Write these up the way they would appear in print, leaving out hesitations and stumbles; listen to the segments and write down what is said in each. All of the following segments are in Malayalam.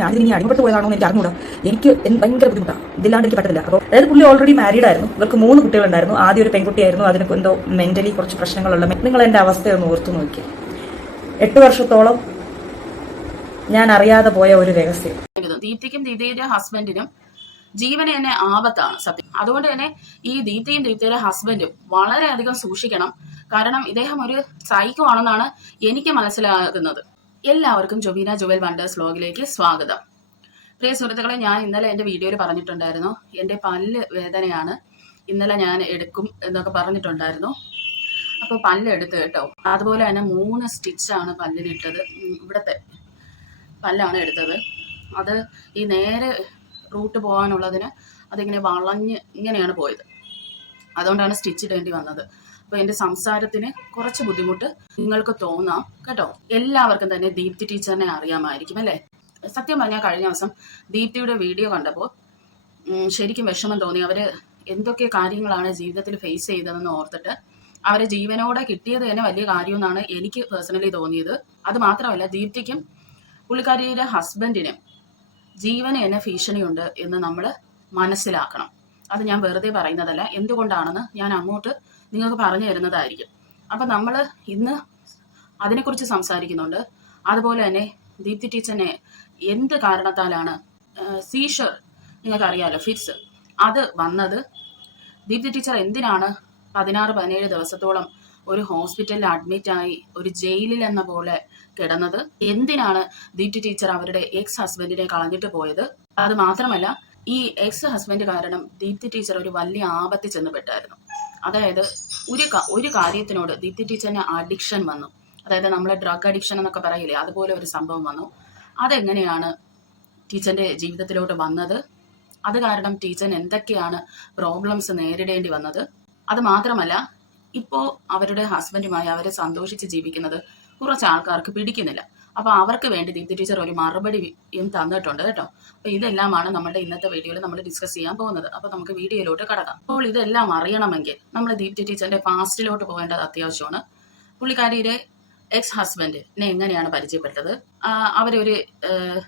ഞാനിനി അടിമപ്പെട്ട് പോയതാണോ എന്ന് എനിക്ക് അറിഞ്ഞൂടാ. എനിക്ക് ഭയങ്കര ബുദ്ധിമുട്ടാണ്, ഇതില്ലാണ്ട് എനിക്ക് പറ്റില്ല. അപ്പോൾ അതായത് പുള്ളി ഓൾറെഡി മാരീഡ് ആയിരുന്നു, ഇവർക്ക് 3 കുട്ടികളുണ്ടായിരുന്നു. ആദ്യം ഒരു പെൺകുട്ടിയായിരുന്നു, അതിന് എന്തോ മെന്റലി കുറച്ച് പ്രശ്നങ്ങളുള്ള. നിങ്ങൾ എന്റെ അവസ്ഥയൊന്ന് ഓർത്തു നോക്കി. 8 വർഷത്തോളം ഞാൻ അറിയാതെ പോയ ഒരു രഹസ്യം. ദീപ്തിക്കും ദീപ്തിയുടെ ഹസ്ബൻഡിനും ജീവന് തന്നെ ആപത്താണ് സത്യം. അതുകൊണ്ട് തന്നെ ഈ ദീപ്തിയും ദീപ്തിയുടെ ഹസ്ബൻഡും വളരെയധികം സൂക്ഷിക്കണം. കാരണം ഇദ്ദേഹം ഒരു സൈക്കോ ആണെന്നാണ് എനിക്ക് മനസ്സിലാകുന്നത്. എല്ലാവർക്കും ജൊബീന ജുവൽ വണ്ടേഴ്സ് വ്ലോഗിലേക്ക് സ്വാഗതം. പ്രിയ സുഹൃത്തുക്കളെ, ഞാൻ ഇന്നലെ എൻ്റെ വീഡിയോയിൽ പറഞ്ഞിട്ടുണ്ടായിരുന്നു എൻ്റെ പല്ല് വേദനയാണ്, ഇന്നലെ ഞാൻ എടുക്കും എന്നൊക്കെ പറഞ്ഞിട്ടുണ്ടായിരുന്നു. അപ്പോൾ പല്ല് എടുത്ത് കേട്ടോ. അതുപോലെ തന്നെ 3 സ്റ്റിച്ചാണ് പല്ലിനിട്ടത്. ഇവിടുത്തെ പല്ലാണ് എടുത്തത്. അത് ഈ നേരെ റൂട്ട് പോകാനുള്ളതിന് അതിങ്ങനെ വളഞ്ഞ് ഇങ്ങനെയാണ് പോയത്. അതുകൊണ്ടാണ് സ്റ്റിച്ച് ഇടേണ്ടി വന്നത്. അപ്പോൾ എൻ്റെ സംസാരത്തിന് കുറച്ച് ബുദ്ധിമുട്ട് നിങ്ങൾക്ക് തോന്നാം കേട്ടോ. എല്ലാവർക്കും തന്നെ ദീപ്തി ടീച്ചറിനെ അറിയാമായിരിക്കും അല്ലേ? സത്യം പറഞ്ഞാൽ കഴിഞ്ഞ ദിവസം ദീപ്തിയുടെ വീഡിയോ കണ്ടപ്പോൾ ശരിക്കും വിഷമം തോന്നി. അവർ എന്തൊക്കെ കാര്യങ്ങളാണ് ജീവിതത്തിൽ ഫേസ് ചെയ്തതെന്ന് ഓർത്തിട്ട് അവരെ ജീവനോടെ കിട്ടിയത് തന്നെ വലിയ കാര്യമെന്നാണ് എനിക്ക് പേഴ്സണലി തോന്നിയത്. അത് മാത്രമല്ല, ദീപ്തിക്കും പുള്ളിക്കാരിയുടെ ഹസ്ബൻഡിനും ജീവന് തന്നെ ഭീഷണിയുണ്ട് എന്ന് നമ്മൾ മനസ്സിലാക്കണം. അത് ഞാൻ വെറുതെ പറയുന്നതല്ല, എന്തുകൊണ്ടാണെന്ന് ഞാൻ അങ്ങോട്ട് നിങ്ങൾക്ക് പറഞ്ഞു തരുന്നതായിരിക്കും. അപ്പം നമ്മൾ ഇന്ന് അതിനെക്കുറിച്ച് സംസാരിക്കുന്നുണ്ട്. അതുപോലെ തന്നെ ദീപ്തി ടീച്ചറിനെ എന്ത് കാരണത്താലാണ് സീഷർ, നിങ്ങൾക്കറിയാലോ, ഫിറ്റ്സ് അത് വന്നത്. ദീപ്തി ടീച്ചർ എന്തിനാണ് 16-17 ദിവസത്തോളം ഒരു ഹോസ്പിറ്റലിൽ അഡ്മിറ്റായി ഒരു ജയിലിൽ എന്ന പോലെ കിടന്നത്? എന്തിനാണ് ദീപ്തി ടീച്ചർ അവരുടെ എക്സ് ഹസ്ബൻഡിനെ കളഞ്ഞിട്ട് പോയത്? അത് മാത്രമല്ല, ഈ എക്സ് ഹസ്ബൻഡ് കാരണം ദീപ്തി ടീച്ചർ ഒരു വലിയ ആപത്തിൽ ചെന്നപ്പെട്ടായിരുന്നു. അതായത് ഒരു കാര്യത്തിനോട് ദീപ്തി ടീച്ചറിന് അഡിക്ഷൻ വന്നു. അതായത് നമ്മളെ ഡ്രഗ് അഡിക്ഷൻ എന്നൊക്കെ പറയില്ലേ, അതുപോലെ ഒരു സംഭവം വന്നു. അതെങ്ങനെയാണ് ടീച്ചറിന്റെ ജീവിതത്തിലോട്ട് വന്നത്? അത് കാരണം ടീച്ചറിന് എന്തൊക്കെയാണ് പ്രോബ്ലംസ് നേരിടേണ്ടി വന്നത്? അത് മാത്രമല്ല, ഇപ്പോൾ അവരുടെ ഹസ്ബൻഡുമായി അവരെ സന്തോഷിച്ച് ജീവിക്കുന്നത് കുറച്ച് ആൾക്കാർക്ക് പിടിക്കുന്നില്ല. അപ്പൊ അവർക്ക് വേണ്ടി ദീപ്തി ടീച്ചർ ഒരു മറുപടിയും തന്നിട്ടുണ്ട് കേട്ടോ. അപ്പൊ ഇതെല്ലാമാണ് നമ്മുടെ ഇന്നത്തെ വീഡിയോയിൽ നമ്മൾ ഡിസ്കസ് ചെയ്യാൻ പോകുന്നത്. അപ്പൊ നമുക്ക് വീഡിയോയിലോട്ട് കടക്കാം. അപ്പോൾ ഇതെല്ലാം അറിയണമെങ്കിൽ നമ്മൾ ദീപ്തി ടീച്ചറിന്റെ പാസ്റ്റിലോട്ട് പോകേണ്ടത് അത്യാവശ്യമാണ്. പുള്ളിക്കാരിയുടെ എക്സ് ഹസ്ബൻഡിനെ എങ്ങനെയാണ് പരിചയപ്പെട്ടത്? അവരൊരു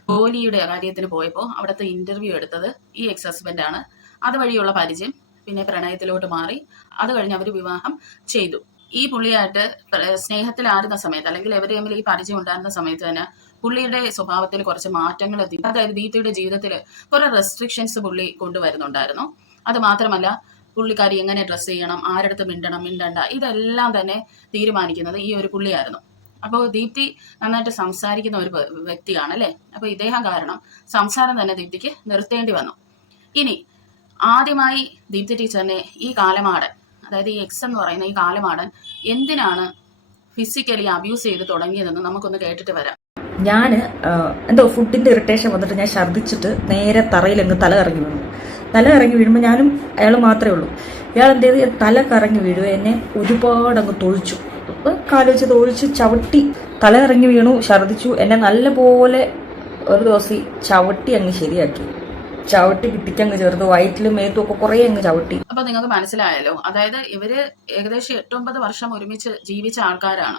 ജോലിയുടെ കാര്യത്തിന് പോയപ്പോൾ അവിടുത്തെ ഇന്റർവ്യൂ എടുത്തത് ഈ എക്സ് ഹസ്ബൻഡാണ്. അതുവഴിയുള്ള പരിചയം, പിന്നെ പ്രണയത്തിലോട്ട് മാറി, അത് കഴിഞ്ഞ് അവർ വിവാഹം ചെയ്തു. ഈ പുള്ളിയായിട്ട് സ്നേഹത്തിലായിരുന്ന സമയത്ത്, അല്ലെങ്കിൽ ഇവർ തമ്മിൽ ഈ പരിചയം ഉണ്ടായിരുന്ന സമയത്ത് തന്നെ പുള്ളിയുടെ സ്വഭാവത്തിൽ കുറച്ച് മാറ്റങ്ങൾ എത്തി. അതായത് ദീപ്തിയുടെ ജീവിതത്തിൽ കുറെ റെസ്ട്രിക്ഷൻസ് പുള്ളി കൊണ്ടുവരുന്നുണ്ടായിരുന്നു. അത് മാത്രമല്ല, പുള്ളിക്കാരി എങ്ങനെ ഡ്രസ്സ് ചെയ്യണം, ആരടുത്ത് മിണ്ടണ്ട, ഇതെല്ലാം തന്നെ തീരുമാനിക്കുന്നത് ഈ ഒരു പുള്ളിയായിരുന്നു. അപ്പോൾ ദീപ്തി നന്നായിട്ട് സംസാരിക്കുന്ന ഒരു വ്യക്തിയാണ് അല്ലേ? അപ്പൊ ഇദ്ദേഹം കാരണം സംസാരം തന്നെ ദീപ്തിക്ക് നിർത്തേണ്ടി വന്നു. ഇനി ആദ്യമായി ദീപ്തി ടീച്ചറിനെ ഈ കാലമാടൻ, അതായത് ഈ എക്സ് എന്ന് പറയുന്ന ഈ കാലമാടൻ എന്തിനാണ് ഫിസിക്കലി അബ്യൂസ് ചെയ്ത് തുടങ്ങിയതെന്ന് നമുക്കൊന്ന് കേട്ടിട്ട് വരാം. ഞാൻ എന്തോ ഫുഡിന്റെ ഇറിറ്റേഷൻ വന്നിട്ട് ഞാൻ ഛർദ്ദിച്ചിട്ട് നേരെ തറയിലങ്ങ് തല കറങ്ങി വീണു. തല കറങ്ങി വീഴുമ്പോൾ ഞാനും അയാൾ മാത്രമേ ഉള്ളൂ. ഇയാൾ എന്ത് ചെയ്ത്, തല കറങ്ങി വീഴുക എന്നെ ഒരുപാട് അങ്ങ് തൊഴിച്ചു. കാല് വെച്ച് തൊഴിച്ച് ചവിട്ടി, തല കറങ്ങി വീണു, ഛർദ്ദിച്ചു. എന്നെ നല്ലപോലെ ഒരു ദിവസം ചവിട്ടി അങ്ങ് ശരിയാക്കി. ചവിട്ടി കിട്ടിക്കങ്ങ് ചേർത്ത് വയറ്റിലും മേത്തും ഒക്കെ കുറെ അങ്ങ് ചവിട്ടി. അപ്പൊ നിങ്ങൾക്ക് മനസ്സിലായല്ലോ. അതായത് ഇവര് ഏകദേശം 8-9 വർഷം ഒരുമിച്ച് ജീവിച്ച ആൾക്കാരാണ്.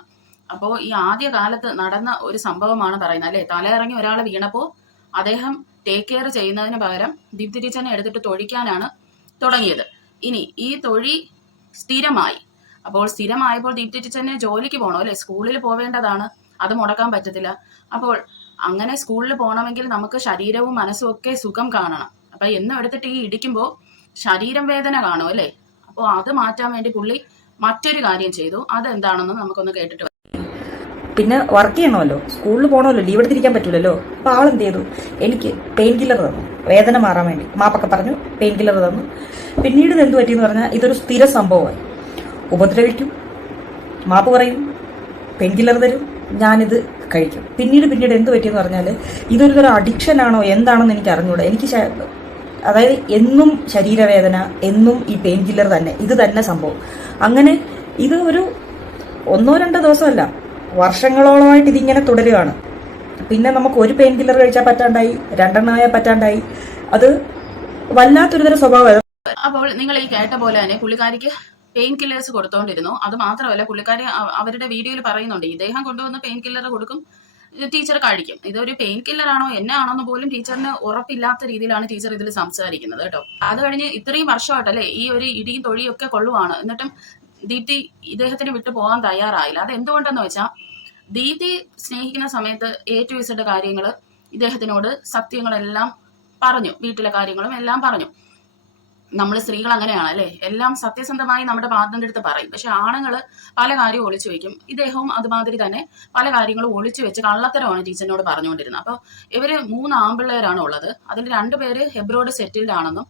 അപ്പോ ഈ ആദ്യ കാലത്ത് നടന്ന ഒരു സംഭവമാണ് പറയുന്നത് അല്ലെ? തലയിറങ്ങി ഒരാൾ വീണപ്പോ അദ്ദേഹം ടേക്ക് കെയർ ചെയ്യുന്നതിന് പകരം ദീപ്തി ടീച്ചറിനെ എടുത്തിട്ട് തൊഴിക്കാനാണ് തുടങ്ങിയത്. ഇനി ഈ തൊഴി സ്ഥിരമായി. അപ്പോൾ സ്ഥിരമായപ്പോൾ ദീപ്തി ടീച്ചറിന് ജോലിക്ക് പോകണം അല്ലെ? സ്കൂളിൽ പോവേണ്ടതാണ്, അത് മുടക്കാൻ പറ്റത്തില്ല. അപ്പോൾ അങ്ങനെ സ്കൂളിൽ പോകണമെങ്കിൽ നമുക്ക് ശരീരവും മനസ്സും ഒക്കെ സുഖം കാണണം. അപ്പൊ എന്നും എടുത്തിട്ട് ഈ ഇടിക്കുമ്പോൾ ശരീരം വേദന കാണും അല്ലേ? അപ്പോൾ അത് മാറ്റാൻ വേണ്ടി പുള്ളി മറ്റൊരു കാര്യം ചെയ്തു. അതെന്താണെന്ന് നമുക്കൊന്ന് കേട്ടിട്ട്. പിന്നെ വർക്ക് ചെയ്യണമല്ലോ, സ്കൂളിൽ പോകണമല്ലോ, ലീവ് എടുത്തിരിക്കാൻ പറ്റൂലല്ലോ. അപ്പൊ ആളെന്ത് ചെയ്തു, എനിക്ക് പെയിൻ കില്ലർ തന്നു, വേദന മാറാൻ വേണ്ടി. മാപ്പൊക്കെ പറഞ്ഞു, പെയിൻ കില്ലർ തന്നു. പിന്നീട് ഇത് എന്ത് പറ്റിയെന്ന് പറഞ്ഞാൽ ഇതൊരു സ്ഥിര സംഭവമായി. ഉപദ്രവിക്കും, മാപ്പ് പറയും, പെയിൻ കില്ലർ തരും, ഞാനിത് കഴിക്കും. പിന്നീട് എന്ത് പറ്റിയെന്ന് പറഞ്ഞാൽ ഇതൊരു അഡിക്ഷൻ ആണോ എന്താണെന്ന് എനിക്ക് അറിഞ്ഞൂടാ. എനിക്ക് അതായത് എന്നും ശരീരവേദന, എന്നും ഈ പെയിൻ കില്ലർ തന്നെ, ഇത് തന്നെ സംഭവം. അങ്ങനെ ഇത് ഒരു 1-2 ദിവസമല്ല, വർഷങ്ങളോളമായിട്ട് ഇതിങ്ങനെ തുടരുകയാണ്. പിന്നെ നമുക്ക് ഒരു പെയിൻ കില്ലർ കഴിച്ചാൽ പറ്റാണ്ടായി, 2 ആയാൽ പറ്റാണ്ടായി. അത് വല്ലാത്തൊരു തരം സ്വഭാവം. അപ്പോൾ നിങ്ങൾ ഈ കേട്ട പോലെ തന്നെ പുള്ളിക്കാരിക്ക് പെയിൻ കില്ലേഴ്സ് കൊടുത്തോണ്ടിരുന്നു. അത് മാത്രമല്ല, പുള്ളിക്കാരി അവരുടെ വീഡിയോയിൽ പറയുന്നുണ്ട്, ഇദ്ദേഹം കൊണ്ടുവന്ന് പെയിൻ കില്ലർ കൊടുക്കും, ടീച്ചർ കഴിക്കും. ഇതൊരു പെയിൻ കില്ലർ ആണോ എന്നാണെന്ന് പോലും ടീച്ചറിന് ഉറപ്പില്ലാത്ത രീതിയിലാണ് ടീച്ചർ ഇതിൽ സംസാരിക്കുന്നത് കേട്ടോ. അത് കഴിഞ്ഞ് ഇത്രയും വർഷമായിട്ടല്ലേ ഈ ഒരു ഇടിയും തൊഴിയും ഒക്കെ കൊള്ളുവാണ്. എന്നിട്ടും ദീപ്തി ഇദ്ദേഹത്തിന് വിട്ടു പോകാൻ തയ്യാറായില്ല. അത് എന്തുകൊണ്ടെന്ന് വെച്ചാൽ ദീപ്തി സ്നേഹിക്കുന്ന സമയത്ത് A to Z കാര്യങ്ങൾ ഇദ്ദേഹത്തിനോട് സത്യങ്ങളെല്ലാം പറഞ്ഞു, വീട്ടിലെ കാര്യങ്ങളും എല്ലാം പറഞ്ഞു. നമ്മൾ സ്ത്രീകൾ അങ്ങനെയാണ് അല്ലേ, എല്ലാം സത്യസന്ധമായി നമ്മുടെ പാർട്ട്ണറിന്റെ അടുത്ത് പറയും. പക്ഷെ ആണുങ്ങൾ പല കാര്യവും ഒളിച്ചു വെക്കും. ഇദ്ദേഹവും അതുമാതിരി തന്നെ പല കാര്യങ്ങളും ഒളിച്ചു വെച്ച് കള്ളത്തരമാണ് ടീച്ചറിനോട് പറഞ്ഞുകൊണ്ടിരുന്നത്. അപ്പോൾ ഇവര് 3 ആൺപിള്ളേരാണ് ഉള്ളത്. അതിൽ 2 പേര് എബ്രോഡ് സെറ്റിൽഡ് ആണെന്നും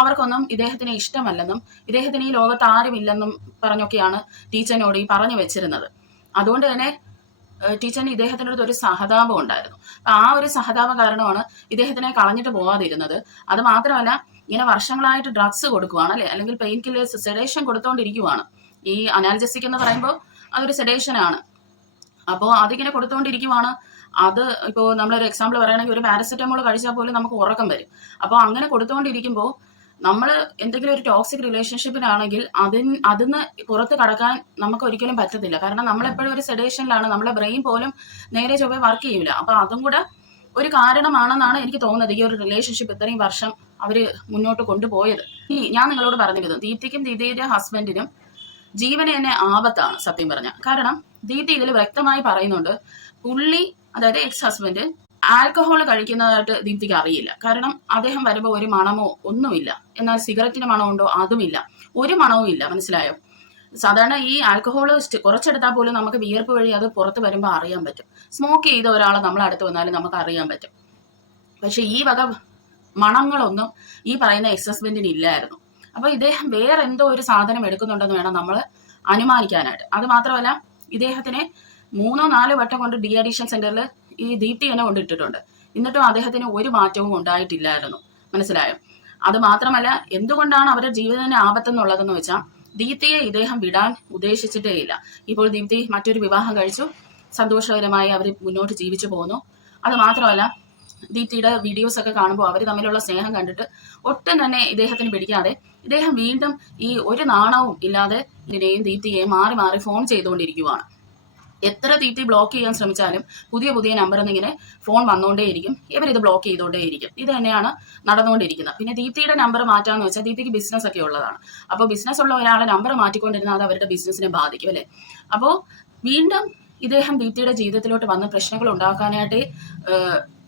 അവർക്കൊന്നും ഇദ്ദേഹത്തിനെ ഇഷ്ടമല്ലെന്നും ഇദ്ദേഹത്തിന് ഈ ലോകത്ത് ആരുമില്ലെന്നും പറഞ്ഞൊക്കെയാണ് ടീച്ചറിനോട് ഈ പറഞ്ഞു വെച്ചിരുന്നത്. അതുകൊണ്ട് തന്നെ ടീച്ചറിന് ഇദ്ദേഹത്തിൻ്റെ അടുത്ത് ഒരു സഹതാപം ഉണ്ടായിരുന്നു. അപ്പൊ ആ ഒരു സഹതാപം കാരണമാണ് ഇദ്ദേഹത്തിനെ കളഞ്ഞിട്ട് പോകാതിരുന്നത്. അത് മാത്രമല്ല, ഇങ്ങനെ വർഷങ്ങളായിട്ട് ഡ്രഗ്സ് കൊടുക്കുവാണ് അല്ലെ, അല്ലെങ്കിൽ പെയിൻ കില്ലേഴ്സ്, സെഡേഷൻ കൊടുത്തോണ്ടിരിക്കുവാണ്. ഈ അനാൽജസിക് എന്ന് പറയുമ്പോൾ അതൊരു സെഡേഷൻ ആണ്. അപ്പോൾ അതിങ്ങനെ കൊടുത്തോണ്ടിരിക്കുവാണ്. അത് ഇപ്പോൾ നമ്മളൊരു എക്സാമ്പിൾ പറയുകയാണെങ്കിൽ ഒരു പാരസെറ്റമോൾ കഴിച്ചാൽ പോലും നമുക്ക് ഉറക്കം വരും. അപ്പോൾ അങ്ങനെ കൊടുത്തോണ്ടിരിക്കുമ്പോൾ നമ്മൾ എന്തെങ്കിലും ഒരു ടോക്സിക് റിലേഷൻഷിപ്പിലാണെങ്കിൽ അതിന്ന് പുറത്ത് കടക്കാൻ നമുക്ക് ഒരിക്കലും പറ്റത്തില്ല. കാരണം നമ്മളെപ്പോഴും ഒരു സെഡേഷനിലാണ്, നമ്മളെ ബ്രെയിൻ പോലും നേരെ ചൊവ്വേ വർക്ക് ചെയ്യൂല. അപ്പൊ അതും കൂടെ ഒരു കാരണമാണെന്നാണ് എനിക്ക് തോന്നുന്നത്, ഈ ഒരു റിലേഷൻഷിപ്പ് ഇത്രയും വർഷം അവര് മുന്നോട്ട് കൊണ്ടുപോയത്. ഇനി ഞാൻ നിങ്ങളോട് പറഞ്ഞിരുന്നു, ദീപ്തിക്കും ദീപ്തിയുടെ ഹസ്ബൻഡിനും ജീവന് തന്നെ ആപത്താണ് സത്യം പറഞ്ഞ. കാരണം ദീപ്തി ഇതിൽ വ്യക്തമായി പറയുന്നുണ്ട്, പുള്ളി അതായത് എക്സ് ഹസ്ബൻഡ് ആൽക്കഹോൾ കഴിക്കുന്നതായിട്ട് ദീപ്തിക്ക് അറിയില്ല. കാരണം അദ്ദേഹം വരുമ്പോൾ ഒരു മണമോ ഒന്നുമില്ല. എന്നാൽ സിഗരറ്റിന്റെ മണമുണ്ടോ, അതുമില്ല. ഒരു മണവും ഇല്ല. മനസ്സിലായോ? സാധാരണ ഈ ആൽക്കഹോൾ കുറച്ചെടുത്താൽ പോലും നമുക്ക് വിയർപ്പ് വഴി അത് പുറത്ത് വരുമ്പോൾ അറിയാൻ പറ്റും. സ്മോക്ക് ചെയ്ത ഒരാളെ നമ്മളെ അടുത്ത് വന്നാലും നമുക്ക് അറിയാൻ പറ്റും. പക്ഷെ ഈ വക മണങ്ങളൊന്നും ഈ പറയുന്ന എക്സ് ഹസ്ബൻഡിന് ഇല്ലായിരുന്നു. അപ്പൊ ഇദ്ദേഹം വേറെ എന്തോ ഒരു സാധനം എടുക്കുന്നുണ്ടെന്ന് വേണം നമ്മൾ അനുമാനിക്കാനായിട്ട്. അത് മാത്രമല്ല, ഇദ്ദേഹത്തിനെ 3-4 വട്ടം കൊണ്ട് ഡി അഡിക്ഷൻ സെന്ററിൽ ഈ ദീപ്തി തന്നെ കൊണ്ടിട്ടിട്ടുണ്ട്. എന്നിട്ടും അദ്ദേഹത്തിന് ഒരു മാറ്റവും ഉണ്ടായിട്ടില്ലായിരുന്നു. മനസ്സിലായോ? അത് മാത്രമല്ല, എന്തുകൊണ്ടാണ് അവരുടെ ജീവിതത്തിന് ആപത്തെന്നുള്ളതെന്ന് വെച്ചാൽ ദീപ്തിയെ ഇദ്ദേഹം വിടാൻ ഉദ്ദേശിച്ചിട്ടേ ഇല്ല. ഇപ്പോൾ ദീപ്തി മറ്റൊരു വിവാഹം കഴിച്ചു, സന്തോഷകരമായി അവർ മുന്നോട്ട് ജീവിച്ചു പോകുന്നു. അത് മാത്രമല്ല, ദീപ്തിയുടെ വീഡിയോസ് ഒക്കെ കാണുമ്പോൾ അവർ തമ്മിലുള്ള സ്നേഹം കണ്ടിട്ട് ഒട്ടും തന്നെ ഇദ്ദേഹത്തിന് പിടിക്കാതെ ഇദ്ദേഹം വീണ്ടും ഈ ഒരു നാണവും ഇല്ലാതെ ഇതിനെയും ദീപ്തിയെയും മാറി മാറി ഫോൺ ചെയ്തുകൊണ്ടിരിക്കുവാണ്. എത്ര ദീപ്തി ബ്ലോക്ക് ചെയ്യാൻ ശ്രമിച്ചാലും പുതിയ പുതിയ നമ്പറിൽ നിന്ന് ഇങ്ങനെ ഫോൺ വന്നുകൊണ്ടേയിരിക്കും. ഇവരിത് ബ്ലോക്ക് ചെയ്തുകൊണ്ടേയിരിക്കും. ഇത് തന്നെയാണ് നടന്നുകൊണ്ടിരിക്കുന്നത്. പിന്നെ ദീപ്തിയുടെ നമ്പർ മാറ്റാന്ന് വെച്ചാൽ ദീപ്തിക്ക് ബിസിനസ് ഒക്കെ ഉള്ളതാണ്. അപ്പോൾ ബിസിനസ് ഉള്ള ഒരാളെ നമ്പർ മാറ്റിക്കൊണ്ടിരുന്നാൽ അത് അവരുടെ ബിസിനസിനെ ബാധിക്കും അല്ലേ. അപ്പോൾ വീണ്ടും ഇദ്ദേഹം ദീപ്തിയുടെ ജീവിതത്തിലോട്ട് വന്ന് പ്രശ്നങ്ങൾ ഉണ്ടാക്കാനായിട്ട്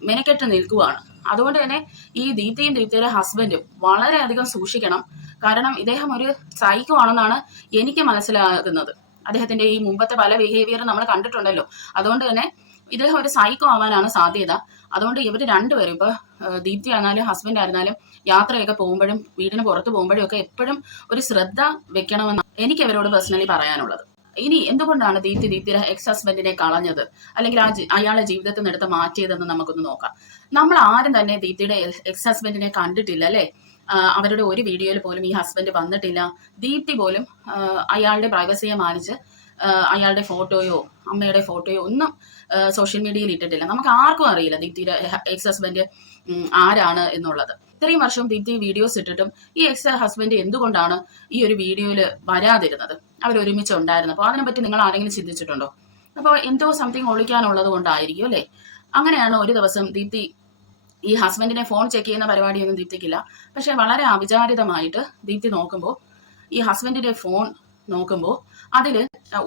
മെനക്കെട്ട് നിൽക്കുവാണ്. അതുകൊണ്ട് തന്നെ ഈ ദീപ്തിയും ദീപ്തിയുടെ ഹസ്ബൻഡും വളരെയധികം സൂക്ഷിക്കണം. കാരണം ഇദ്ദേഹം ഒരു സൈക്കോ ആണെന്നാണ് എനിക്ക് മനസ്സിലാകുന്നത്. അദ്ദേഹത്തിന്റെ ഈ മുമ്പത്തെ പല ബിഹേവിയർ നമ്മൾ കണ്ടിട്ടുണ്ടല്ലോ. അതുകൊണ്ട് തന്നെ ഇദ്ദേഹം ഒരു സൈക്കോ ആവാനാണ് സാധ്യത. അതുകൊണ്ട് ഇവർ രണ്ടുപേരും, ഇപ്പൊ ദീപ്തി ആയിരുന്നാലും ഹസ്ബൻഡ് ആയിരുന്നാലും യാത്രയൊക്കെ പോകുമ്പോഴും വീടിന് പുറത്ത് പോകുമ്പോഴും ഒക്കെ എപ്പോഴും ഒരു ശ്രദ്ധ വെക്കണമെന്നാണ് എനിക്ക് അവരോട് പേഴ്സണലി പറയാനുള്ളത്. ഇനി എന്തുകൊണ്ടാണ് ദീപ്തിയുടെ എക്സ് ഹസ്ബൻഡിനെ കളഞ്ഞത്, അല്ലെങ്കിൽ അയാളെ ജീവിതത്തിൽ നിന്ന് എടുത്ത് മാറ്റിയതെന്ന് നമുക്കൊന്ന് നോക്കാം. നമ്മൾ ആരും തന്നെ ദീപ്തിയുടെ എക്സ് ഹസ്ബൻഡിനെ കണ്ടിട്ടില്ല അല്ലെ. അവരുടെ ഒരു വീഡിയോയിൽ പോലും ഈ ഹസ്ബൻഡ് വന്നിട്ടില്ല. ദീപ്തി പോലും അയാളുടെ പ്രൈവസിയെ മാനിച്ച് അയാളുടെ ഫോട്ടോയോ അമ്മയുടെ ഫോട്ടോയോ ഒന്നും സോഷ്യൽ മീഡിയയിൽ ഇട്ടിട്ടില്ല. നമുക്ക് ആർക്കും അറിയില്ല ദീപ്തിയുടെ എക്സ് ഹസ്ബൻഡ് ആരാണ് എന്നുള്ളത്. ഇത്രയും വർഷം ദീപ്തി വീഡിയോസ് ഇട്ടിട്ടും ഈ എക്സ് ഹസ്ബൻഡ് എന്തുകൊണ്ടാണ് ഈ ഒരു വീഡിയോയിൽ വരാതിരുന്നത്? അവർ ഒരുമിച്ച് ഉണ്ടായിരുന്നപ്പോൾ അതിനെപ്പറ്റി നിങ്ങൾ ആരെങ്കിലും ചിന്തിച്ചിട്ടുണ്ടോ? അപ്പോൾ എന്തോ സംതിങ് ഒളിക്കാനുള്ളത് കൊണ്ടായിരിക്കും അല്ലേ. അങ്ങനെയാണ് ഒരു ദിവസം ദീപ്തി ഈ ഹസ്ബൻഡിനെ ഫോൺ ചെക്ക് ചെയ്യുന്ന പരിപാടിയൊന്നും ദീപ്തിക്കില്ല. പക്ഷെ വളരെ അവിചാരിതമായിട്ട് ദീപ്തി നോക്കുമ്പോൾ ഈ ഹസ്ബൻഡിന്റെ ഫോൺ നോക്കുമ്പോൾ അതിൽ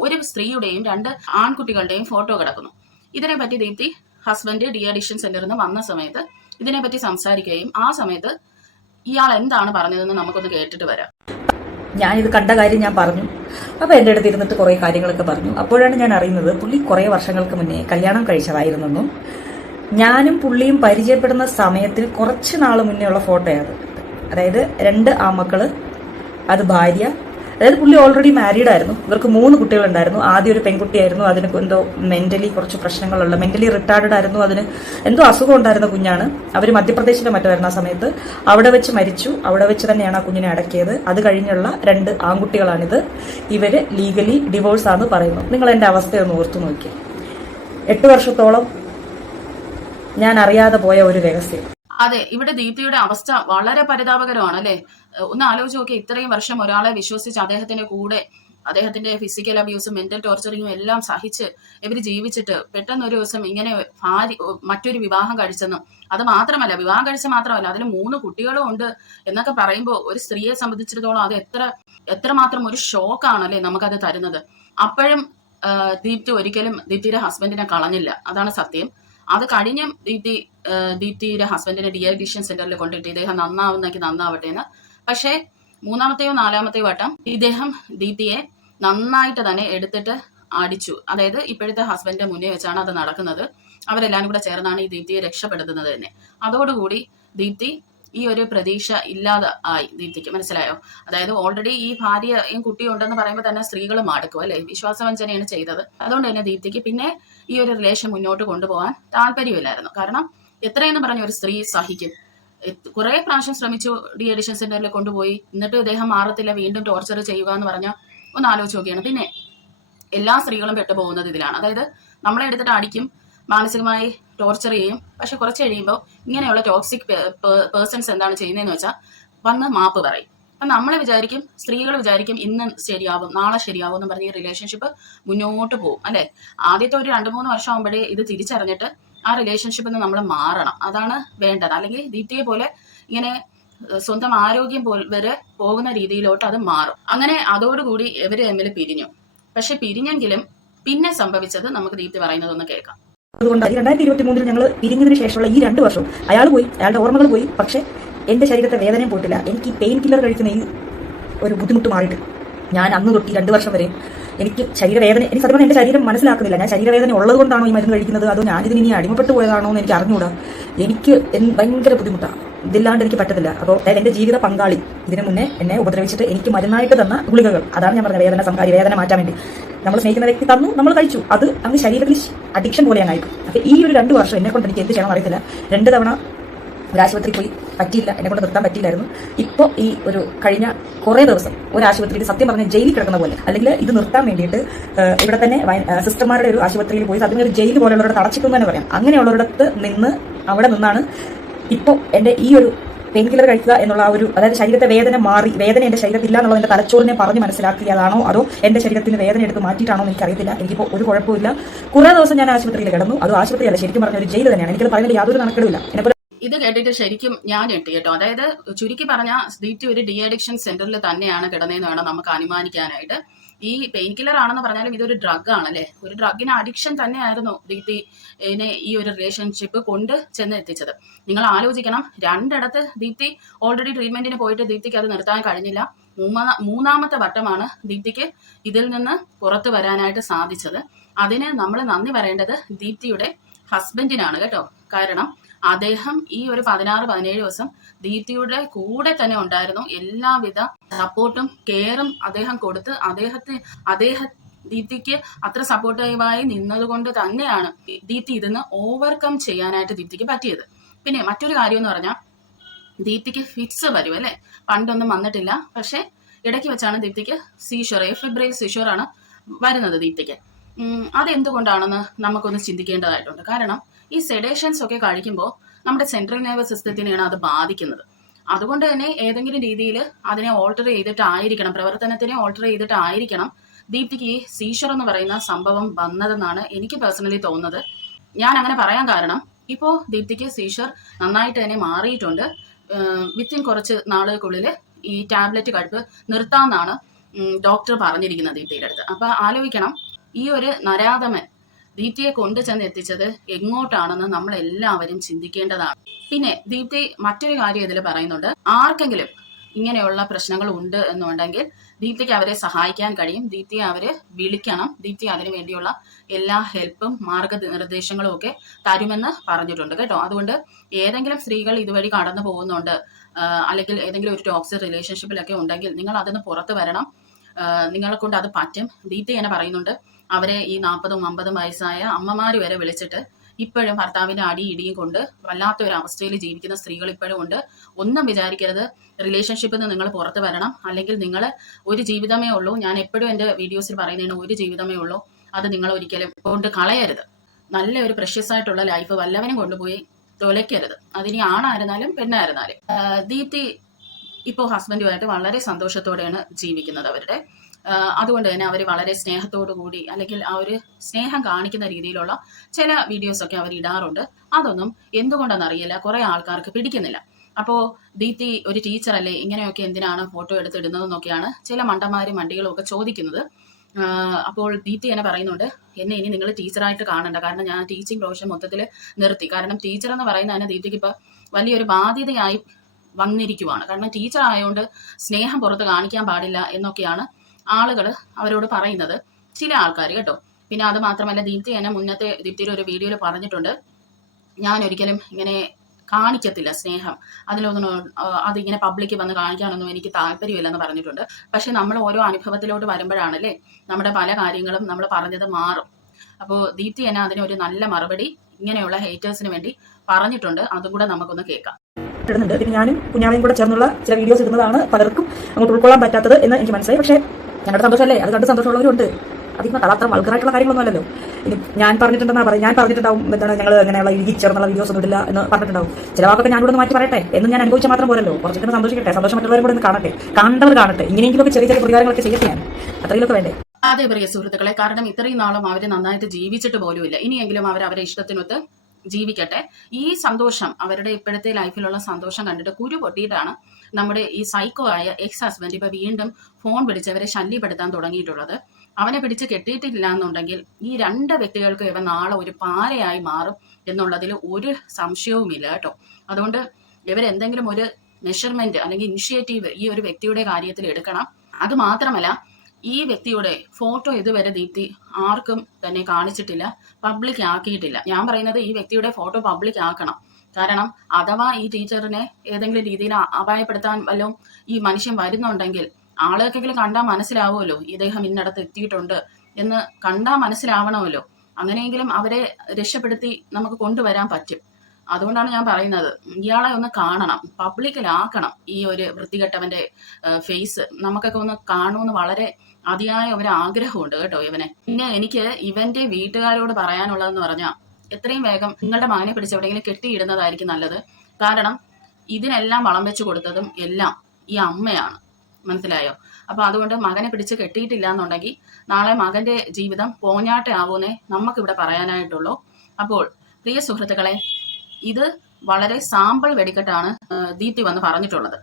ഒരു സ്ത്രീയുടെയും 2 ആൺകുട്ടികളുടെയും ഫോട്ടോ കിടക്കുന്നു. ഇതിനെപ്പറ്റി ദീപ്തി ഹസ്ബൻഡ് ഡി അഡിക്ഷൻ സെന്ററിൽ നിന്ന് വന്ന സമയത്ത് ഇതിനെപ്പറ്റി സംസാരിക്കുകയും ആ സമയത്ത് ഇയാൾ എന്താണ് പറഞ്ഞതെന്ന് നമുക്കൊന്ന് കേട്ടിട്ട് വരാം. ഞാനിത് കണ്ട കാര്യം ഞാൻ പറഞ്ഞു. അപ്പൊ എന്റെ അടുത്ത് ഇരുന്നിട്ട് കുറെ കാര്യങ്ങളൊക്കെ പറഞ്ഞു. അപ്പോഴാണ് ഞാൻ അറിയുന്നത് പുള്ളി കുറെ വർഷങ്ങൾക്ക് മുന്നേ കല്യാണം കഴിച്ചതായിരുന്നെന്നും ഞാനും പുള്ളിയും പരിചയപ്പെടുന്ന സമയത്തിന് കുറച്ച് നാൾ മുന്നേ ഉള്ള ഫോട്ടോയാണ്. അതായത് 2 ആമക്കള്, അത് ഭാര്യ. അതായത് പുള്ളി ഓൾറെഡി മാരീഡ് ആയിരുന്നു. ഇവർക്ക് 3 കുട്ടികളുണ്ടായിരുന്നു. ആദ്യം ഒരു പെൺകുട്ടിയായിരുന്നു. അതിന് എന്തോ മെന്റലി കുറച്ച് പ്രശ്നങ്ങളുള്ള, മെന്റലി റിട്ടാർഡ് ആയിരുന്നു. അതിന് എന്തോ അസുഖം ഉണ്ടായിരുന്ന കുഞ്ഞാണ്. അവർ മധ്യപ്രദേശിലെ മറ്റുമായിരുന്ന ആ സമയത്ത് അവിടെ വെച്ച് മരിച്ചു. അവിടെ വെച്ച് തന്നെയാണ് ആ കുഞ്ഞിനെ അടക്കിയത്. അത് കഴിഞ്ഞുള്ള 2 ആൺകുട്ടികളാണിത്. ഇവര് ലീഗലി ഡിവോഴ്സ് ആണെന്ന് പറയുന്നു. നിങ്ങൾ എന്റെ അവസ്ഥയൊന്ന് ഓർത്തു നോക്കി. 8 വർഷത്തോളം ഞാൻ അറിയാതെ പോയ ഒരു രഹസ്യം. അതെ, ഇവിടെ ദീപ്തിയുടെ അവസ്ഥ വളരെ പരിതാപകരമാണ് അല്ലെ. ഒന്ന് ആലോചിച്ച് നോക്കി, ഇത്രയും വർഷം ഒരാളെ വിശ്വസിച്ച് അദ്ദേഹത്തിന്റെ കൂടെ അദ്ദേഹത്തിന്റെ ഫിസിക്കൽ അബ്യൂസും മെന്റൽ ടോർച്ചറിങ്ങും എല്ലാം സഹിച്ച് ഇവർ ജീവിച്ചിട്ട് പെട്ടെന്ന് ഒരു ദിവസം ഇങ്ങനെ മറ്റൊരു വിവാഹം കഴിച്ചെന്നും, അത് മാത്രമല്ല വിവാഹം കഴിച്ച മാത്രമല്ല അതിൽ 3 കുട്ടികളും ഉണ്ട് എന്നൊക്കെ പറയുമ്പോൾ ഒരു സ്ത്രീയെ സംബന്ധിച്ചിടത്തോളം അത് എത്രമാത്രം ഒരു ഷോക്കാണല്ലേ നമുക്കത് തരുന്നത്. അപ്പോഴും ദീപ്തി ഒരിക്കലും ദീപ്തിയുടെ ഹസ്ബൻഡിനെ കളഞ്ഞില്ല, അതാണ് സത്യം. അത് കഴിഞ്ഞും ദീപ്തിയുടെ ഹസ്ബൻഡിനെ ഡീഅഡിക്ഷൻ സെന്ററിൽ കൊണ്ടിട്ട് ഇദ്ദേഹം നന്നാവുന്നെങ്കിൽ നന്നാവട്ടെ എന്ന്. പക്ഷേ 3-മത്തെയോ 4-മത്തെയോ വട്ടം ഇദ്ദേഹം ദീപ്തിയെ നന്നായിട്ട് തന്നെ എടുത്തിട്ട് അടിച്ചു. അതായത് ഇപ്പോഴത്തെ ഹസ്ബൻഡിന്റെ മുന്നേ വെച്ചാണ് അത് നടക്കുന്നത്. അവരെല്ലാവരും കൂടെ ചേർന്നാണ് ഈ ദീപ്തിയെ രക്ഷപ്പെടുത്തുന്നത് തന്നെ. അതോടുകൂടി ദീപ്തി ഈ ഒരു പ്രതീക്ഷ ഇല്ലാതെ ആയി ദീപ്തിക്ക്, മനസ്സിലായോ? അതായത് ഓൾറെഡി ഈ ഭാര്യയും കുട്ടിയും ഉണ്ടെന്ന് പറയുമ്പോൾ തന്നെ സ്ത്രീകൾ മടുക്കും അല്ലെ, വിശ്വാസവഞ്ചനയാണ് ചെയ്തത്. അതുകൊണ്ട് തന്നെ ദീപ്തിക്ക് പിന്നെ ഈ ഒരു റിലേഷൻ മുന്നോട്ട് കൊണ്ടുപോകാൻ താല്പര്യമില്ലായിരുന്നു. കാരണം എത്രയെന്ന് പറഞ്ഞ ഒരു സ്ത്രീ സഹിക്കും? കുറെ പ്രാവശ്യം ശ്രമിച്ചു, ഡീഅഡിക്ഷൻ സെന്ററിൽ കൊണ്ടുപോയി, എന്നിട്ടും ഇദ്ദേഹം മാറത്തില്ല, വീണ്ടും ടോർച്ചർ ചെയ്യുക എന്ന് പറഞ്ഞാൽ ഒന്ന് ആലോചിച്ച് നോക്കിയാണ്. പിന്നെ എല്ലാ സ്ത്രീകളും പെട്ടുപോകുന്നത് ഇതിലാണ്. അതായത് നമ്മളെ എടുത്തിട്ട് അടിക്കും, മാനസികമായി ടോർച്ചർ ചെയ്യും. പക്ഷെ കുറച്ച് കഴിയുമ്പോൾ ഇങ്ങനെയുള്ള ടോക്സിക് പേഴ്സൺസ് എന്താണ് ചെയ്യുന്നതെന്ന് വെച്ചാൽ വന്ന് മാപ്പ് പറയും. അപ്പം നമ്മളെ വിചാരിക്കും, സ്ത്രീകൾ വിചാരിക്കും ഇന്ന് ശരിയാവും നാളെ ശരിയാവും എന്ന് പറഞ്ഞ് ഈ റിലേഷൻഷിപ്പ് മുന്നോട്ട് പോകും അല്ലെ. ആദ്യത്തെ ഒരു 2-3 വർഷം ആകുമ്പോഴേ ഇത് തിരിച്ചറിഞ്ഞിട്ട് ആ റിലേഷൻഷിപ്പിൽ നിന്ന് നമ്മൾ മാറണം, അതാണ് വേണ്ടത്. അല്ലെങ്കിൽ ദീപ്തിയെ പോലെ ഇങ്ങനെ സ്വന്തം ആരോഗ്യം വരെ പോകുന്ന രീതിയിലോട്ട് അത് മാറും. അങ്ങനെ അതോടുകൂടി ഇവര് തമ്മിൽ പിരിഞ്ഞു. പക്ഷെ പിരിഞ്ഞെങ്കിലും പിന്നെ സംഭവിച്ചത് നമുക്ക് ദീപ്തി പറയുന്നതൊന്ന് കേൾക്കാം. അതുകൊണ്ട് 2023 ഞങ്ങൾ പിരിഞ്ഞതിന് ശേഷമുള്ള ഈ 2 വർഷം അയാൾ പോയി, അയാളുടെ ഓർമ്മകൾ പോയി, പക്ഷെ എന്റെ ശരീരത്തെ വേദനയും പോയിട്ടില്ല. എനിക്ക് ഈ പെയിൻ കില്ലർ കഴിക്കുന്ന ഈ ഒരു ബുദ്ധിമുട്ട് മാറിയിട്ട് ഞാൻ അന്ന് തൊട്ട് 2 വർഷം വരെ എനിക്ക് ശരീരവേദന, എനിക്ക് സത്യം എന്റെ ശരീരം മനസ്സിലാക്കുന്നില്ല. ഞാൻ ശരീരവേദന ഉള്ളത് കൊണ്ടാണോ ഈ മരുന്ന് കഴിക്കുന്നത്, അതോ ഞാനിതിന് ഇനി അടിമപ്പെട്ടു പോയതാണോ എന്ന് എനിക്ക് അറിഞ്ഞുകൂടാ. എനിക്ക് ഭയങ്കര ബുദ്ധിമുട്ടാണ്, ഇതില്ലാണ്ട് എനിക്ക് പറ്റത്തില്ല. അപ്പോൾ എന്റെ ജീവിത പങ്കാളി ഇതിനു മുന്നേ എന്നെ ഉപദ്രവിച്ചിട്ട് എനിക്ക് മരുന്നായിട്ട് തന്ന ഗുളികകൾ, അതാണ് ഞാൻ പറഞ്ഞ വേദന സംഹാരി, വേദന മാറ്റാൻ വേണ്ടി നമ്മൾ സ്നേഹിക്കുന്ന വ്യക്തി തന്നു, നമ്മൾ കഴിച്ചു, അത് അങ്ങ് ശരീരത്തിൽ അഡിക്ഷൻ പോലെയാണ് ആയിട്ട്. അപ്പൊ ഈ ഒരു 2 വർഷം എന്നെ കൊണ്ട് എനിക്ക് എന്ത് ചെയ്യണം അറിയത്തില്ല. 2 തവണ ഒരാശുപത്രി പോയി, പറ്റിയില്ല, എന്നെ കൊണ്ട് നിർത്താൻ പറ്റിയില്ലായിരുന്നു. ഇപ്പൊ ഈ ഒരു കഴിഞ്ഞ കുറെ ദിവസം ഒരു ആശുപത്രിയിൽ സത്യം പറഞ്ഞ ജയിലിൽ കിടക്കുന്ന പോലെ, അല്ലെങ്കിൽ ഇത് നിർത്താൻ വേണ്ടിയിട്ട് ഇവിടെ തന്നെ സിസ്റ്റർമാരുടെ ഒരു ആശുപത്രിയിൽ പോയി, സത്യം ഒരു ജയിൽ പോലെയുള്ളവരുടെ തടച്ചിട്ടു തന്നെ പറയാം. അങ്ങനെയുള്ളവരുടെ നിന്ന് അവിടെ നിന്നാണ് ഇപ്പോൾ എന്റെ ഈ ഒരു പെയിൻ കില്ലർ കഴിക്കുക എന്നുള്ള ആ ഒരു, അതായത് ശരീരത്തെ വേദന മാറി, വേദന എന്റെ ശരീരത്തിൽ ഇല്ല എന്നുള്ളത് എന്റെ തലച്ചോറിനെ പറഞ്ഞ് മനസ്സിലാക്കിയതാണോ അതോ എന്റെ ശരീരത്തിന് വേദന എടുത്ത് മാറ്റിയിട്ടാണോ എന്ന് എനിക്കറിയത്തില്ല. എനിക്കിപ്പോൾ ഒരു കുഴപ്പമില്ല. കുറെ ദിവസം ഞാൻ ആശുപത്രിയിൽ കിടന്നു. അത് ആശുപത്രിയല്ല, ശരിക്കും പറഞ്ഞ ഒരു ജയിൽ തന്നെയാണ്. എനിക്കത് പറയുന്നത് യാതൊരു നടക്കലുമില്ല. ഇത് കേട്ടിട്ട് ശരിക്കും ഞാൻ ഞെട്ടി കേട്ടോ. അതായത് ചുരുക്കി പറഞ്ഞ ദീപ്തി ഒരു ഡീഅഡിക്ഷൻ സെന്ററിൽ തന്നെയാണ് കിടന്നതെന്ന് വേണം നമുക്ക് അനുമാനിക്കാനായിട്ട്. ഈ പെയിൻ കില്ലർ ആണെന്ന് പറഞ്ഞാലും ഇതൊരു ഡ്രഗ് ആണല്ലേ, ഒരു ഡ്രഗിന് അഡിക്ഷൻ തന്നെയായിരുന്നു ദീപ്തിനെ ഈ ഒരു റിലേഷൻഷിപ്പ് കൊണ്ട് ചെന്ന് എത്തിച്ചത്. നിങ്ങൾ ആലോചിക്കണം, 2 ദീപ്തി ഓൾറെഡി ട്രീറ്റ്മെന്റിന് പോയിട്ട് ദീപ്തിക്ക് അത് നിർത്താൻ കഴിഞ്ഞില്ല. 3-മത്തെ വട്ടമാണ് ദീപ്തിക്ക് ഇതിൽ നിന്ന് പുറത്തു വരാനായിട്ട് സാധിച്ചത്. അതിന് നമ്മൾ നന്ദി പറയേണ്ടത് ദീപ്തിയുടെ ഹസ്ബൻഡിനാണ് കേട്ടോ. കാരണം അദ്ദേഹം ഈ ഒരു 16-17 ദിവസം ദീപ്തിയുടെ കൂടെ തന്നെ ഉണ്ടായിരുന്നു. എല്ലാവിധ സപ്പോർട്ടും കെയറും അദ്ദേഹം കൊടുത്ത് ദീപ്തിക്ക് അത്ര സപ്പോർട്ടീവായി നിന്നതുകൊണ്ട് തന്നെയാണ് ദീപ്തി ഇതിന്ന് ഓവർകം ചെയ്യാനായിട്ട് ദീപ്തിക്ക് പറ്റിയത്. പിന്നെ മറ്റൊരു കാര്യം എന്ന് പറഞ്ഞാൽ ദീപ്തിക്ക് ഫിറ്റ്സ് വരും അല്ലെ, പണ്ടൊന്നും വന്നിട്ടില്ല. പക്ഷെ ഇടയ്ക്ക് വെച്ചാണ് ദീപ്തിക്ക് സീഷർ, എഫിബ്രൈൽ സീഷറാണ് വരുന്നത് ദീപ്തിക്ക്. അതെന്തുകൊണ്ടാണെന്ന് നമുക്കൊന്ന് ചിന്തിക്കേണ്ടതായിട്ടുണ്ട്. കാരണം ഈ സെഡേഷൻസ് ഒക്കെ കഴിക്കുമ്പോൾ നമ്മുടെ സെൻട്രൽ നെർവസ് സിസ്റ്റത്തിനെയാണ് അത് ബാധിക്കുന്നത്. അതുകൊണ്ട് തന്നെ ഏതെങ്കിലും രീതിയിൽ അതിനെ ഓൾട്ടർ ചെയ്തിട്ടായിരിക്കണം, പ്രവർത്തനത്തിനെ ഓൾട്ടർ ചെയ്തിട്ടായിരിക്കണം ദീപ്തിക്ക് ഈ സീഷർ എന്ന് പറയുന്ന സംഭവം വന്നതെന്നാണ് എനിക്ക് പേഴ്സണലി തോന്നുന്നത്. ഞാൻ അങ്ങനെ പറയാൻ കാരണം ഇപ്പോൾ ദീപ്തിക്ക് സീഷർ നന്നായിട്ട് തന്നെ മാറിയിട്ടുണ്ട്. വിത്തിൻ കുറച്ച് നാളുകൾക്കുള്ളിൽ ഈ ടാബ്ലറ്റ് കഴിപ്പ് നിർത്താമെന്നാണ് ഡോക്ടർ പറഞ്ഞിരിക്കുന്നത് ദീപ്തിയുടെ അടുത്ത്. അപ്പൊ ആലോചിക്കണം, ഈ ഒരു നരാധമൻ ദീപ്തിയെ കൊണ്ടു ചെന്ന് എത്തിച്ചത് എങ്ങോട്ടാണെന്ന് നമ്മൾ എല്ലാവരും ചിന്തിക്കേണ്ടതാണ്. പിന്നെ ദീപ്തി മറ്റൊരു കാര്യം ഇതിൽ പറയുന്നുണ്ട്, ആർക്കെങ്കിലും ഇങ്ങനെയുള്ള പ്രശ്നങ്ങൾ ഉണ്ട് എന്നുണ്ടെങ്കിൽ ദീപ്തിക്ക് അവരെ സഹായിക്കാൻ കഴിയും, ദീപ്തിയെ അവര് വിളിക്കണം, ദീപ്തി അതിനു വേണ്ടിയുള്ള എല്ലാ ഹെൽപ്പും മാർഗനിർദ്ദേശങ്ങളും ഒക്കെ തരുമെന്ന് പറഞ്ഞിട്ടുണ്ട് കേട്ടോ. അതുകൊണ്ട് ഏതെങ്കിലും സ്ത്രീകൾ ഇതുവഴി കടന്നു പോകുന്നുണ്ട്, അല്ലെങ്കിൽ ഏതെങ്കിലും ഒരു ടോക്സിക് റിലേഷൻഷിപ്പിലൊക്കെ ഉണ്ടെങ്കിൽ നിങ്ങൾ അതിന് പുറത്ത് വരണം, നിങ്ങളെ കൊണ്ട് അത് പറ്റും. ദീപ്തി തന്നെ പറയുന്നുണ്ട്, അവരെ ഈ 40-50 വയസ്സായ അമ്മമാര് വരെ വിളിച്ചിട്ട് ഇപ്പോഴും ഭർത്താവിന്റെ ഇടിയും കൊണ്ട് വല്ലാത്തൊരു അവസ്ഥയിൽ ജീവിക്കുന്ന സ്ത്രീകൾ ഇപ്പോഴും ഉണ്ട്. ഒന്നും വിചാരിക്കരുത്, റിലേഷൻഷിപ്പിൽ നിന്ന് നിങ്ങൾ പുറത്ത് വരണം, അല്ലെങ്കിൽ നിങ്ങൾ ഒരു ജീവിതമേ ഉള്ളൂ. ഞാൻ എപ്പോഴും എൻ്റെ വീഡിയോസിൽ പറയുന്നതിന് ഒരു ജീവിതമേ ഉള്ളൂ, അത് നിങ്ങൾ ഒരിക്കലും കൊണ്ട് കളയരുത്. നല്ലൊരു പ്രഷ്യസ് ആയിട്ടുള്ള ലൈഫ് വല്ലവനും കൊണ്ടുപോയി തൊലയ്ക്കരുത്, അതിനി ആണായിരുന്നാലും പെണ്ണായിരുന്നാലും. ദീപ്തി ഇപ്പോൾ ഹസ്ബൻഡുമായിട്ട് വളരെ സന്തോഷത്തോടെയാണ് ജീവിക്കുന്നത്. അവരുടെ അതുകൊണ്ട് തന്നെ അവർ വളരെ സ്നേഹത്തോടു കൂടി അല്ലെങ്കിൽ ആ ഒരു സ്നേഹം കാണിക്കുന്ന രീതിയിലുള്ള ചില വീഡിയോസൊക്കെ അവർ ഇടാറുണ്ട്. അതൊന്നും എന്തുകൊണ്ടെന്നറിയില്ല, കുറെ ആൾക്കാർക്ക് പിടിക്കുന്നില്ല. അപ്പോൾ ദീപ്തി ഒരു ടീച്ചറല്ലേ, ഇങ്ങനെയൊക്കെ എന്തിനാണ് ഫോട്ടോ എടുത്തിടുന്നതെന്നൊക്കെയാണ് ചില മണ്ടന്മാരും മണ്ടികളും ഒക്കെ ചോദിക്കുന്നത്. അപ്പോൾ ദീപ്തി എന്നെ പറയുന്നുണ്ട്, എന്നെ ഇനി നിങ്ങൾ ടീച്ചറായിട്ട് കാണണ്ട, കാരണം ഞാൻ ടീച്ചിങ് പ്രൊഫഷൻ മൊത്തത്തിൽ നിർത്തി. കാരണം ടീച്ചർ എന്ന് പറയുന്നത് തന്നെ ദീപ്തിക്ക് ഇപ്പം വലിയൊരു ബാധ്യതയായി വന്നിരിക്കുവാണ്. കാരണം ടീച്ചർ ആയതുകൊണ്ട് സ്നേഹം പുറത്ത് കാണിക്കാൻ പാടില്ല എന്നൊക്കെയാണ് ആളുകൾ അവരോട് പറയുന്നത്, ചില ആൾക്കാർ കേട്ടോ. പിന്നെ അത് മാത്രമല്ല, ദീപ്തി എന്നെ മുന്നത്തെ ദീപ്തിയുടെ ഒരു വീഡിയോയിൽ പറഞ്ഞിട്ടുണ്ട്, ഞാൻ ഒരിക്കലും ഇങ്ങനെ കാണിക്കത്തില്ല സ്നേഹം, അതിലൊന്നും അതിങ്ങനെ പബ്ലിക്ക് വന്ന് കാണിക്കാനൊന്നും എനിക്ക് താല്പര്യമില്ലെന്ന് പറഞ്ഞിട്ടുണ്ട്. പക്ഷെ നമ്മൾ ഓരോ അനുഭവത്തിലോട്ട് വരുമ്പോഴാണല്ലേ നമ്മുടെ പല കാര്യങ്ങളും നമ്മൾ പറഞ്ഞത് മാറും. അപ്പോൾ ദീപ്തി എന്നെ അതിനൊരു നല്ല മറുപടി ഇങ്ങനെയുള്ള ഹേറ്റേഴ്സിന് വേണ്ടി പറഞ്ഞിട്ടുണ്ട്. അതും കൂടെ നമുക്കൊന്ന് കേൾക്കാം. ഇടുന്നുണ്ട്. പിന്നെ ഞാനും കുഞ്ഞാവയും കൂടെ ചേർന്നുള്ള ചില വീഡിയോസ് ഇടുന്നതാണ് പലർക്കും അങ്ങോട്ട് ഉൾക്കൊള്ളാൻ പറ്റാത്തത് എന്ന് എനിക്ക് മനസ്സിലായി. പക്ഷേ ഞങ്ങളുടെ സന്തോഷമല്ലേ, അത് കണ്ട് സന്തോഷമുള്ളവരുണ്ട്. അതിന് അത്ര വൾഗറായിട്ടുള്ള കാര്യങ്ങളൊന്നും അല്ലല്ലോ. ഇനി ഞാൻ പറഞ്ഞിട്ടുണ്ടെന്നാ പറയും, ഞാൻ പറഞ്ഞിട്ടുണ്ടാവും എന്താണ് ഞങ്ങൾ അങ്ങനെയുള്ള ഇഴുകി ചേർന്നുള്ള വീഡിയോസ് ഒന്നും ഇല്ല എന്ന് പറഞ്ഞിട്ടുണ്ടാവും. ചില വാക്കൊക്കെ ഞാൻ ഇവിടെ മാറ്റി പറയട്ടെ എന്ന് ഞാൻ അനുഭവിച്ചാൽ മാത്രം പോരല്ലോ. കുറച്ചൊക്കെ സന്തോഷിക്കട്ടെ, സന്തോഷം മറ്റുള്ളവരും കൂടെ ഒന്ന് കാണട്ടെ, കണ്ടവർ കാണട്ടെ. ഇങ്ങനെയെങ്കിലൊക്കെ ചെറിയ ചെറിയ പ്രതികാരങ്ങളൊക്കെ ചെയ്യട്ടെ, ഞാൻ അത്രയിലൊക്കെ വേണ്ടേ. അതെ പ്രിയ സുഹൃത്തുക്കളെ, കാരണം ഇത്രയും നാളും അവർ നന്നായിട്ട് ജീവിച്ചിട്ട് പോലുമില്ല. ഇനിയെങ്കിലും അവരെ ഇഷ്ടത്തിനൊത്ത് ജീവിക്കട്ടെ. ഈ സന്തോഷം, അവരുടെ ഇപ്പോഴത്തെ ലൈഫിലുള്ള സന്തോഷം കണ്ടിട്ട് കുരു പൊട്ടിയിട്ടാണ് നമ്മുടെ ഈ സൈക്കോ ആയ എക്സ് ഹസ്ബൻഡ് ഇപ്പൊ വീണ്ടും ഫോൺ പിടിച്ചവരെ ശല്യപ്പെടുത്താൻ തുടങ്ങിയിട്ടുള്ളത്. അവനെ പിടിച്ച് കെട്ടിയിട്ടില്ല എന്നുണ്ടെങ്കിൽ ഈ രണ്ട് വ്യക്തികൾക്ക് ഇവ നാളെ ഒരു പാരയായി മാറും എന്നുള്ളതിൽ ഒരു സംശയവുമില്ല കേട്ടോ. അതുകൊണ്ട് ഇവരെന്തെങ്കിലും ഒരു മെഷർമെന്റ് അല്ലെങ്കിൽ ഇനിഷ്യേറ്റീവ് ഈ ഒരു വ്യക്തിയുടെ കാര്യത്തിൽ എടുക്കണം. അത് മാത്രമല്ല, ഈ വ്യക്തിയുടെ ഫോട്ടോ ഇതുവരെ ദീപ്തി ആർക്കും തന്നെ കാണിച്ചിട്ടില്ല, പബ്ലിക് ആക്കിയിട്ടില്ല. ഞാൻ പറയുന്നത് ഈ വ്യക്തിയുടെ ഫോട്ടോ പബ്ലിക് ആക്കണം. കാരണം അഥവാ ഈ ടീച്ചറിനെ ഏതെങ്കിലും രീതിയിൽ അപായപ്പെടുത്താൻ വല്ലതും ഈ മനുഷ്യൻ വരുന്നുണ്ടെങ്കിൽ ആളുകൾക്കെങ്കിലും കണ്ടാൽ മനസ്സിലാവുമല്ലോ ഇദ്ദേഹം ഇന്നടത്ത് എത്തിയിട്ടുണ്ട് എന്ന്, കണ്ടാൽ മനസ്സിലാവണമല്ലോ. അങ്ങനെയെങ്കിലും അവരെ രക്ഷപ്പെടുത്തി നമുക്ക് കൊണ്ടുവരാൻ പറ്റും. അതുകൊണ്ടാണ് ഞാൻ പറയുന്നത്, ഇയാളെ ഒന്ന് കാണണം, പബ്ലിക്കിലാക്കണം ഈ ഒരു വൃത്തികെട്ടവന്റെ ഫേസ്. നമുക്കൊക്കെ ഒന്ന് കാണുമെന്ന് വളരെ അതിയായ ഒരു ആഗ്രഹമുണ്ട് കേട്ടോ ഇവനെ. പിന്നെ എനിക്ക് ഇവന്റെ വീട്ടുകാരോട് പറയാനുള്ളതെന്ന് പറഞ്ഞാൽ, എത്രയും വേഗം നിങ്ങളുടെ മകനെ പിടിച്ച് എവിടെയെങ്കിലും കെട്ടിയിടുന്നതായിരിക്കും നല്ലത്. കാരണം ഇതിനെല്ലാം വളം വെച്ച് കൊടുത്തതും എല്ലാം ഈ അമ്മയാണ്, മനസ്സിലായോ? അപ്പൊ അതുകൊണ്ട് മകനെ പിടിച്ച് കെട്ടിയിട്ടില്ല എന്നുണ്ടെങ്കിൽ നാളെ മകന്റെ ജീവിതം പോഞ്ഞാട്ടെ ആവുന്നേ നമുക്കിവിടെ പറയാനായിട്ടുള്ളൂ. അപ്പോൾ പ്രിയ സുഹൃത്തുക്കളെ, ഇത് വളരെ സാമ്പിൾ വെടിക്കെട്ടാണ് ദീപ്തി വന്ന് പറഞ്ഞിട്ടുള്ളത്.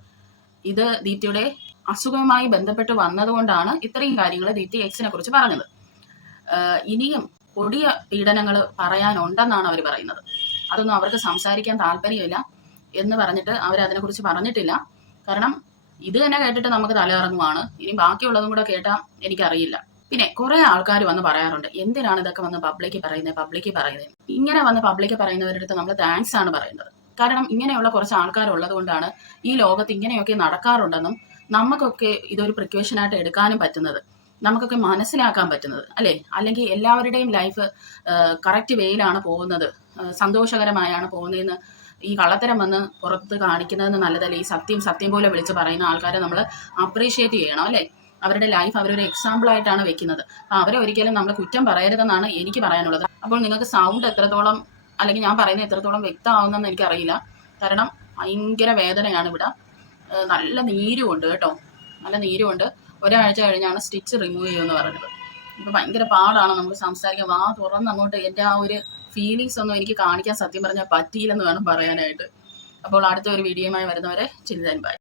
ഇത് ദീപ്തിയുടെ അസുഖവുമായി ബന്ധപ്പെട്ട് വന്നതുകൊണ്ടാണ് ഇത്രയും കാര്യങ്ങൾ ദീപ്തി എക്സിനെ കുറിച്ച് പറഞ്ഞത്. ഇനിയും കൊടിയ പീഡനങ്ങൾ പറയാനുണ്ടെന്നാണ് അവർ പറയുന്നത്. അതൊന്നും അവർക്ക് സംസാരിക്കാൻ താല്പര്യമില്ല എന്ന് പറഞ്ഞിട്ട് അവരതിനെക്കുറിച്ച് പറഞ്ഞിട്ടില്ല. കാരണം ഇത് തന്നെ കേട്ടിട്ട് നമുക്ക് തലയിറങ്ങുവാണ്. ഇനി ബാക്കിയുള്ളതും കൂടെ കേട്ടാൽ എനിക്കറിയില്ല. പിന്നെ കുറെ ആൾക്കാർ വന്ന് പറയാറുണ്ട്, എന്തിനാണ് ഇതൊക്കെ വന്ന് പബ്ലിക്ക് പറയുന്നത്. ഇങ്ങനെ വന്ന് പബ്ലിക്ക് പറയുന്നവരുടെ അടുത്ത് നമ്മൾ താങ്ക്സ് ആണ് പറയുന്നത്. കാരണം ഇങ്ങനെയുള്ള കുറച്ച് ആൾക്കാരുള്ളത് കൊണ്ടാണ് ഈ ലോകത്ത് ഇങ്ങനെയൊക്കെ നടക്കാറുണ്ടെന്നും നമുക്കൊക്കെ ഇതൊരു പ്രിക്വേഷനായിട്ട് എടുക്കാനും പറ്റുന്നത്, നമുക്കൊക്കെ മനസ്സിലാക്കാൻ പറ്റുന്നത്, അല്ലേ? അല്ലെങ്കിൽ എല്ലാവരുടെയും ലൈഫ് കറക്റ്റ് വേയിലാണ് പോകുന്നത്, സന്തോഷകരമായാണ് പോകുന്നതെന്ന് ഈ കള്ളത്തരം വന്ന് പുറത്ത് കാണിക്കുന്നതെന്ന് നല്ലതല്ലേ? ഈ സത്യം പോലെ വിളിച്ച് പറയുന്ന ആൾക്കാരെ നമ്മൾ അപ്രീഷിയേറ്റ് ചെയ്യണം, അല്ലേ? അവരുടെ ലൈഫ് അവരൊരു എക്സാമ്പിൾ ആയിട്ടാണ് വെക്കുന്നത്. അപ്പം അവരെ ഒരിക്കലും നമ്മൾ കുറ്റം പറയരുതെന്നാണ് എനിക്ക് പറയാനുള്ളത്. അപ്പോൾ നിങ്ങൾക്ക് സൗണ്ട് എത്രത്തോളം, അല്ലെങ്കിൽ ഞാൻ പറയുന്നത് എത്രത്തോളം വ്യക്തമാവുന്നെന്ന് എനിക്കറിയില്ല. കാരണം ഭയങ്കര വേദനയാണ് ഇവിടെ, നല്ല നീരുമുണ്ട് കേട്ടോ, നല്ല നീരുമുണ്ട്. ഒരാഴ്ച കഴിഞ്ഞാണ് സ്റ്റിച്ച് റിമൂവ് ചെയ്യുമെന്ന് പറഞ്ഞത്. ഇപ്പം ഭയങ്കര പാടാണ് നമുക്ക് സംസാരിക്കാൻ. വാ തുറന്ന് അങ്ങോട്ട് എൻ്റെ ആ ഒരു ഫീലിങ്സ് ഒന്നും എനിക്ക് കാണിക്കാൻ സത്യം പറഞ്ഞാൽ പറ്റിയില്ലെന്ന് വേണം പറയാനായിട്ട്. അപ്പോൾ അടുത്ത ഒരു വീഡിയോയുമായി വരുന്നവരെ ചിന്തൻ ബൈ.